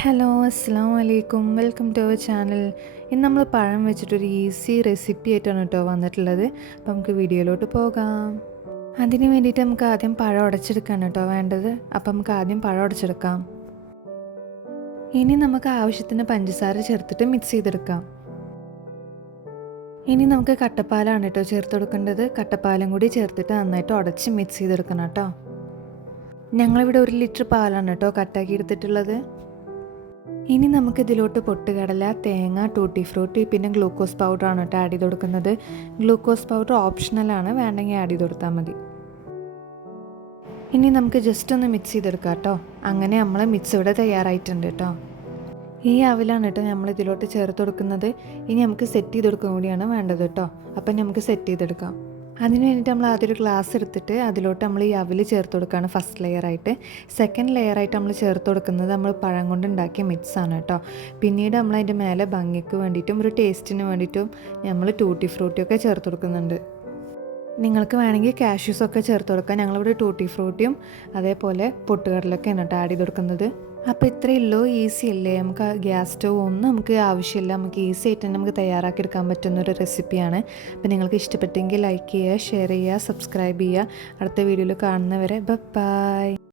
Hello അസ്സാം വലൈക്കും, welcome to our channel. ഇന്ന് നമ്മൾ പഴം വെച്ചിട്ടൊരു ഈസി റെസിപ്പി ആയിട്ടാണ് കേട്ടോ വന്നിട്ടുള്ളത്. അപ്പോൾ നമുക്ക് വീഡിയോയിലോട്ട് പോകാം. അതിന് വേണ്ടിയിട്ട് നമുക്ക് ആദ്യം പഴം ഉടച്ചെടുക്കാണ് കേട്ടോ വേണ്ടത്. അപ്പോൾ നമുക്ക് ആദ്യം പഴം ഉടച്ചെടുക്കാം. ഇനി നമുക്ക് ആവശ്യത്തിന് പഞ്ചസാര ചേർത്തിട്ട് മിക്സ് ചെയ്തെടുക്കാം. ഇനി നമുക്ക് കട്ടപ്പാലാണ് കേട്ടോ ചേർത്ത് കൊടുക്കേണ്ടത്. കട്ടപ്പാലും കൂടി ചേർത്തിട്ട് നന്നായിട്ട് ഉടച്ച് മിക്സ് ചെയ്തെടുക്കണം കേട്ടോ. ഞങ്ങളിവിടെ 1 ലിറ്റർ പാലാണ് കേട്ടോ കട്ടാക്കി എടുത്തിട്ടുള്ളത്. ഇനി നമുക്ക് ഇതിലോട്ട് പൊട്ടുകടല, തേങ്ങ, ടൂട്ടി ഫ്രൂട്ടി, പിന്നെ ഗ്ലൂക്കോസ് പൗഡറാണ് കേട്ടോ ആഡ് ചെയ്ത് കൊടുക്കുന്നത്. ഗ്ലൂക്കോസ് പൗഡർ ഓപ്ഷണലാണ്, വേണമെങ്കിൽ ആഡ് ചെയ്ത് കൊടുത്താൽ മതി. ഇനി നമുക്ക് ജസ്റ്റ് ഒന്ന് മിക്സ് ചെയ്തെടുക്കാം കേട്ടോ. അങ്ങനെ നമ്മൾ മിക്സ് ഇവിടെ തയ്യാറായിട്ടുണ്ട് കേട്ടോ. ഈ അവിലാണ് കേട്ടോ നമ്മൾ ഇതിലോട്ട് ചേർത്ത് കൊടുക്കുന്നത്. ഇനി നമുക്ക് സെറ്റ് ചെയ്ത് കൊടുക്കാൻ കൂടിയാണ് വേണ്ടത് കേട്ടോ. അപ്പം നമുക്ക് സെറ്റ് ചെയ്തെടുക്കാം. അതിന് വേണ്ടിയിട്ട് നമ്മൾ ആദ്യം ഒരു ഗ്ലാസ് എടുത്തിട്ട് അതിലോട്ട് നമ്മൾ ഈ അവിൽ ചേർത്ത് കൊടുക്കുകയാണ് ഫസ്റ്റ് ലെയറായിട്ട്. സെക്കൻഡ് ലെയറായിട്ട് നമ്മൾ ചേർത്ത് കൊടുക്കുന്നത് നമ്മൾ പഴം കൊണ്ട് ഉണ്ടാക്കിയ മിക്സാണ് കേട്ടോ. പിന്നീട് നമ്മൾ അതിൻ്റെ മേലെ ഭംഗിക്ക് വേണ്ടിയിട്ടും ഒരു ടേസ്റ്റിന് വേണ്ടിയിട്ടും നമ്മൾ ടൂട്ടി ഫ്രൂട്ടിയൊക്കെ ചേർത്ത് കൊടുക്കുന്നുണ്ട്. നിങ്ങൾക്ക് വേണമെങ്കിൽ കാഷ്യൂസൊക്കെ ചേർത്ത് കൊടുക്കാം. ഞങ്ങളിവിടെ ടൂട്ടി ഫ്രൂട്ടിയും അതേപോലെ പൊട്ടുകടലൊക്കെയാണ് കേട്ടോ ആഡ് ചെയ്ത് കൊടുക്കുന്നത്. അപ്പോൾ ഇത്രയേ ഉള്ളൂ, ഈസി അല്ലേ. നമുക്ക് ഗ്യാസ് സ്റ്റവ് ഒന്നും നമുക്ക് ആവശ്യമില്ല. നമുക്ക് ഈസി ആയിട്ട് തന്നെ നമുക്ക് തയ്യാറാക്കി എടുക്കാൻ പറ്റുന്നൊരു റെസിപ്പിയാണ്. അപ്പോൾ നിങ്ങൾക്ക് ഇഷ്ടപ്പെട്ടെങ്കിൽ ലൈക്ക് ചെയ്യുക, ഷെയർ ചെയ്യുക, സബ്സ്ക്രൈബ് ചെയ്യുക. അടുത്ത വീഡിയോയിൽ കാണുന്നവരെ ബൈ.